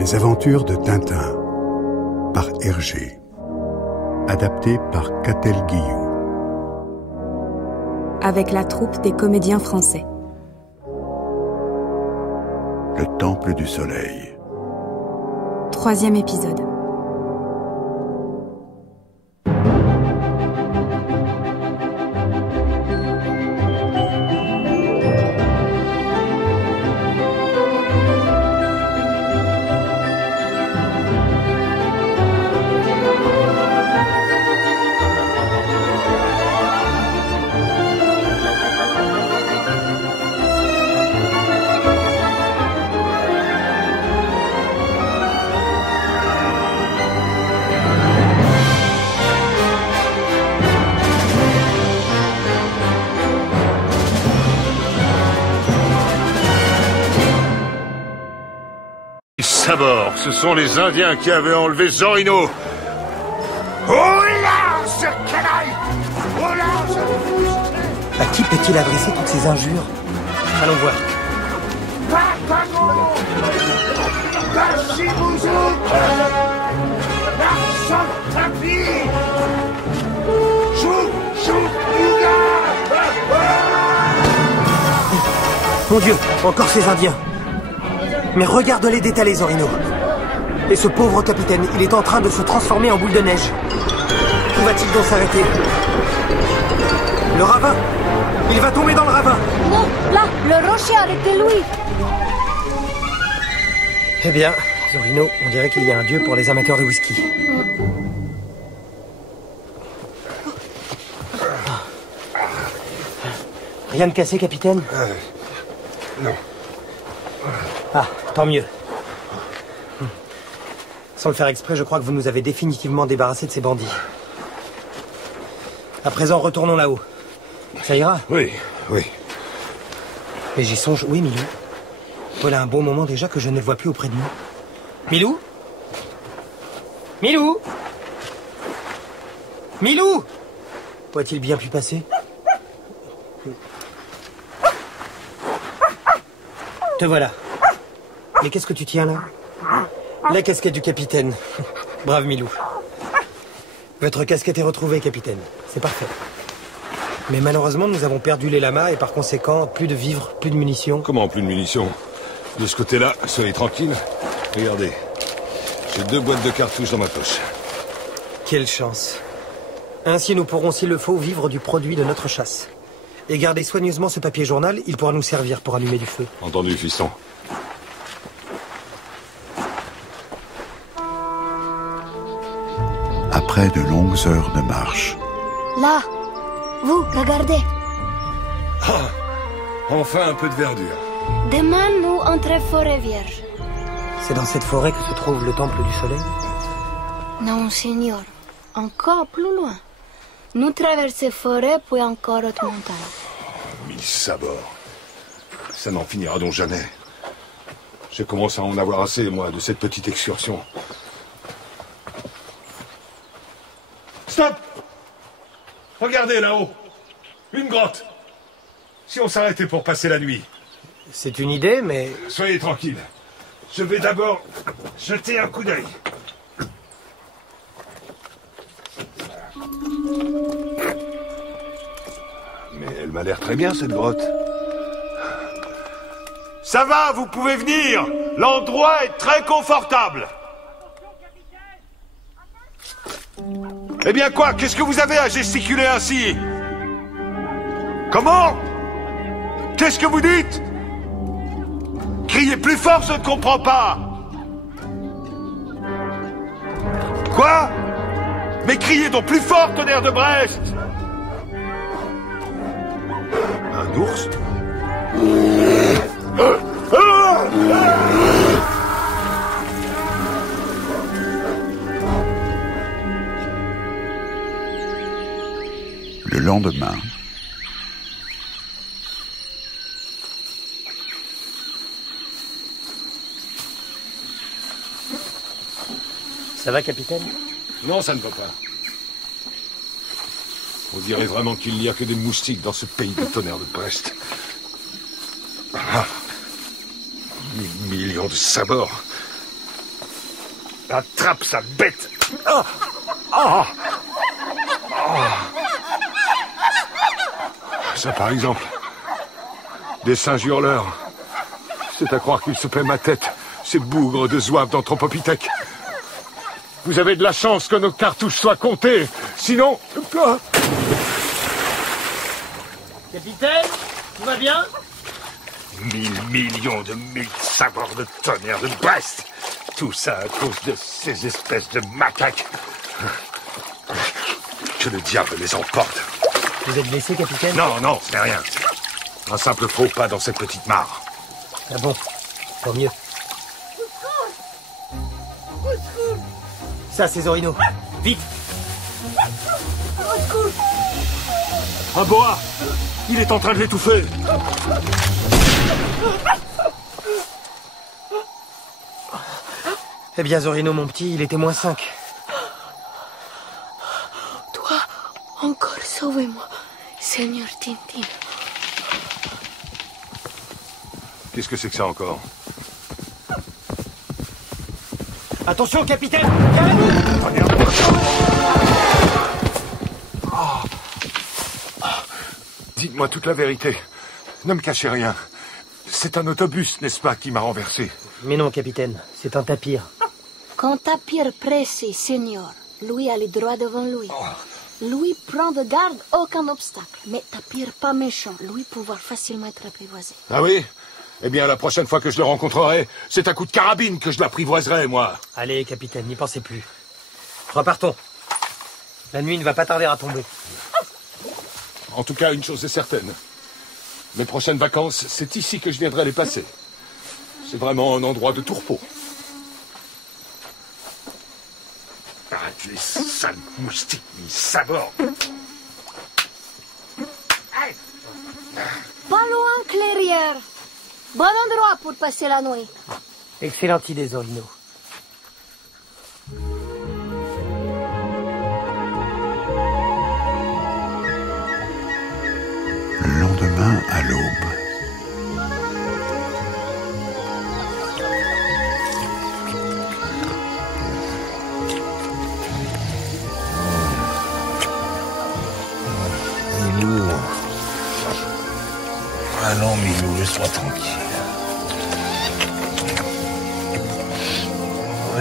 Les aventures de Tintin, par Hergé. Adapté par Catel Guillou. Avec la troupe des comédiens français. Le Temple du Soleil. 3e épisode. D'abord, ce sont les Indiens qui avaient enlevé Zorino. Oh là, ce canaille! Oh là, ce... À qui peut-il adresser toutes ces injures? Allons voir. Mon Dieu, encore ces Indiens. Mais regarde-les détaler, Zorino. Et ce pauvre capitaine, il est en train de se transformer en boule de neige. Où va-t-il donc s'arrêter? Le ravin! Il va tomber dans le ravin! Non, là, le rocher, arrêtez-lui! Eh bien, Zorino, on dirait qu'il y a un dieu pour les amateurs de whisky. Rien de cassé, capitaine? Non. Ah, tant mieux. Sans le faire exprès, je crois que vous nous avez définitivement débarrassés de ces bandits. À présent, retournons là-haut. Ça ira? Oui, oui. Mais j'y songe. Oui, Milou. Voilà un bon moment déjà que je ne le vois plus auprès de nous. Milou? Milou? Milou? Où a-t-il bien pu passer? Te voilà. Mais qu'est-ce que tu tiens là? La casquette du capitaine. Brave Milou. Votre casquette est retrouvée, capitaine. C'est parfait. Mais malheureusement, nous avons perdu les lamas et par conséquent, plus de vivres, plus de munitions. Comment plus de munitions? De ce côté-là, soyez tranquille. Regardez. J'ai 2 boîtes de cartouches dans ma poche. Quelle chance. Ainsi, nous pourrons, s'il le faut, vivre du produit de notre chasse. Et garder soigneusement ce papier journal, il pourra nous servir pour allumer du feu. Entendu, fiston. Après de longues heures de marche. Là, vous, regardez. Ah, enfin un peu de verdure. Demain, nous entrons forêt vierge. C'est dans cette forêt que se trouve le Temple du Soleil? Non, Seigneur. Encore plus loin. Nous traversons forêt, puis encore haute montagne. 1000 sabords. Ça n'en finira donc jamais. Je commence à en avoir assez, moi, de cette petite excursion. Stop! Regardez là-haut. Une grotte. Si on s'arrêtait pour passer la nuit. C'est une idée, mais... Soyez tranquille. Je vais d'abord jeter un coup d'œil. Mais elle m'a l'air très bien, cette grotte. Ça va, vous pouvez venir. L'endroit est très confortable. Eh bien quoi? Qu'est-ce que vous avez à gesticuler ainsi? Comment? Qu'est-ce que vous dites? Criez plus fort, je ne comprends pas. Quoi? Mais criez donc plus fort, tonnerre de Brest! Un ours? Le lendemain. Ça va, capitaine? Non, ça ne va pas. On dirait vraiment qu'il n'y a que des moustiques dans ce pays de tonnerre de Brest. Ah, 1000 millions de sabords. Attrape, sale bête! Ah! Ah! Ah! Ça, par exemple. Des singes hurleurs. C'est à croire qu'ils se paient ma tête, ces bougres de zouaves d'anthropopithèque. Vous avez de la chance que nos cartouches soient comptées, sinon... Capitaine, tout va bien? 1000 millions de mille sabords de tonnerre de Brest. Tout ça à cause de ces espèces de macaques. Que le diable les emporte. Vous êtes blessé, capitaine? Non, c'est rien. Un simple faux pas dans cette petite mare. Ah bon, tant mieux. Ça, c'est Zorino. Vite! Un boa! Il est en train de l'étouffer! Eh bien, Zorino, mon petit, il était -5. Toi, encore sauvez-moi, Seigneur Tintin. Qu'est-ce que c'est que ça encore? Attention, capitaine! Calmez-vous! Dites-moi toute la vérité. Ne me cachez rien. C'est un autobus, n'est-ce pas, qui m'a renversé? Mais non, capitaine, c'est un tapir. Quand Tapir presse, Seigneur, lui a les droits devant lui. Lui prend de garde aucun obstacle. Mais Tapir pas méchant, lui pouvoir facilement être apprivoisé. Ah oui? Eh bien, la prochaine fois que je le rencontrerai, c'est à coup de carabine que je l'apprivoiserai, moi. Allez, capitaine, n'y pensez plus. Repartons. La nuit ne va pas tarder à tomber. En tout cas, une chose est certaine. Mes prochaines vacances, c'est ici que je viendrai les passer. C'est vraiment un endroit de tourpeau. Ah, tu es sale moustique, mi sabord. Pas loin, clairière. Bon endroit pour passer la nuit. Excellente idée, Zorino. Le lendemain, à l'aube, Milou. Ah non, Milou, laisse-moi tranquille.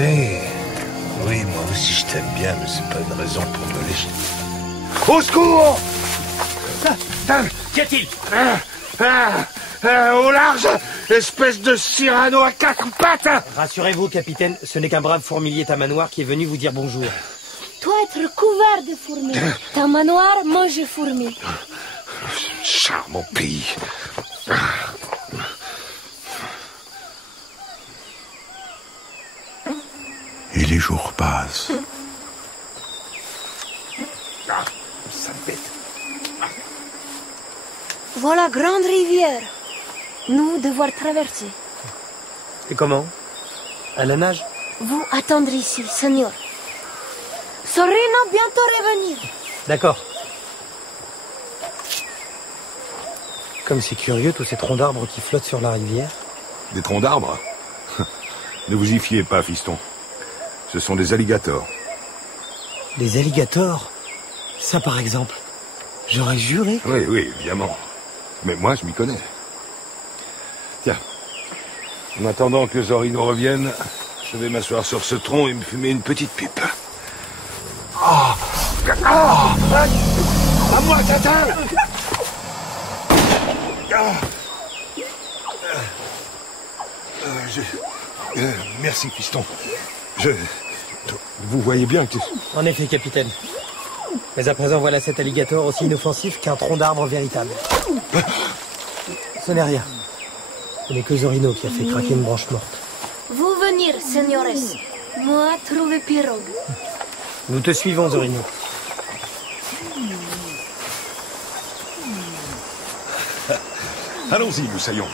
Oui, moi aussi je t'aime bien, mais c'est pas une raison pour me lécher. Au secours! Qu'y a-t-il? Au large! Espèce de Cyrano à 4 pattes! Rassurez-vous, capitaine, ce n'est qu'un brave fourmilier tamanoir qui est venu vous dire bonjour. Toi être couvert de fourmis. Ta manoir mange fourmis. Charmant pays. et les jours passent. Ah, sale bête. Voilà grande rivière. Nous devoir traverser. Et comment? À la nage? Vous attendre ici, Seigneur. Zorino bientôt revenir. D'accord. Comme c'est curieux, tous ces troncs d'arbres qui flottent sur la rivière. Des troncs d'arbres? Ne vous y fiez pas, fiston. Ce sont des alligators. Des alligators? Ça, par exemple. J'aurais juré. Oui, évidemment. Mais moi, je m'y connais. Tiens. En attendant que Zorino revienne, je vais m'asseoir sur ce tronc et me fumer une petite pipe. À moi, Tintin! Merci, fiston. Vous voyez bien que... En effet, capitaine. Mais à présent, voilà cet alligator aussi inoffensif qu'un tronc d'arbre véritable. Ce n'est rien. Ce n'est que Zorino qui a fait craquer une branche morte. Vous venir, señores. Moi, trouver pirogue. Nous te suivons, Zorino. Allons-y, nous saillons.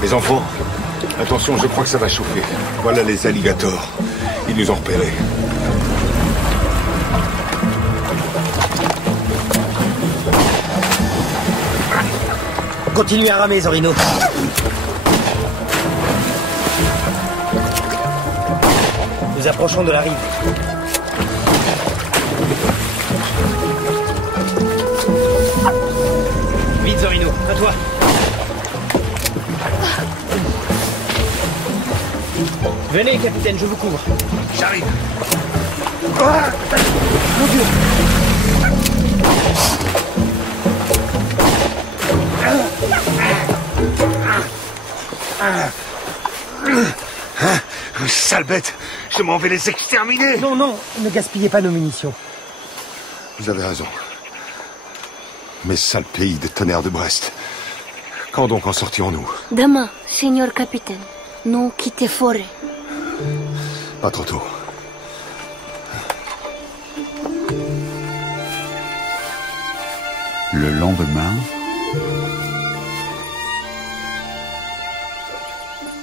Les enfants, Attention, je crois que ça va chauffer. Voilà les alligators. Ils nous ont repérés. Continuez à ramer, Zorino. Nous approchons de la rive. Vite, Zorino, à toi. Venez, capitaine, je vous couvre. J'arrive. Mon Dieu! Sale bête! Je m'en vais les exterminer! Non, non, ne gaspillez pas nos munitions. Vous avez raison. Mes sales pays de tonnerre de Brest. Quand donc en sortirons-nous? Demain, Seigneur capitaine, nous quittons forêt. Pas trop tôt. Le lendemain,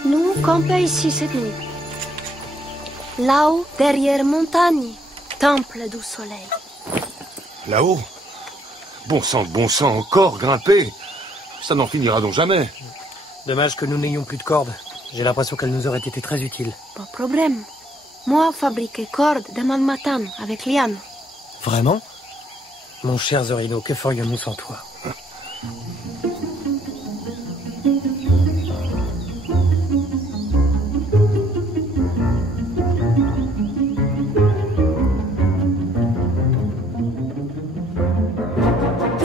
Nous campons ici cette nuit. Là-haut, derrière montagne, temple du soleil. Là-haut? Bon sang, encore grimper? Ça n'en finira donc jamais. Dommage que nous n'ayons plus de cordes. J'ai l'impression qu'elles nous auraient été très utiles. Pas de problème. Moi, fabriquer cordes demain matin avec Liane. Vraiment? Mon cher Zorino, que ferions-nous sans toi?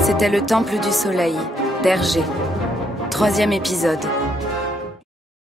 C'était le Temple du Soleil, d'Hergé. 3e épisode.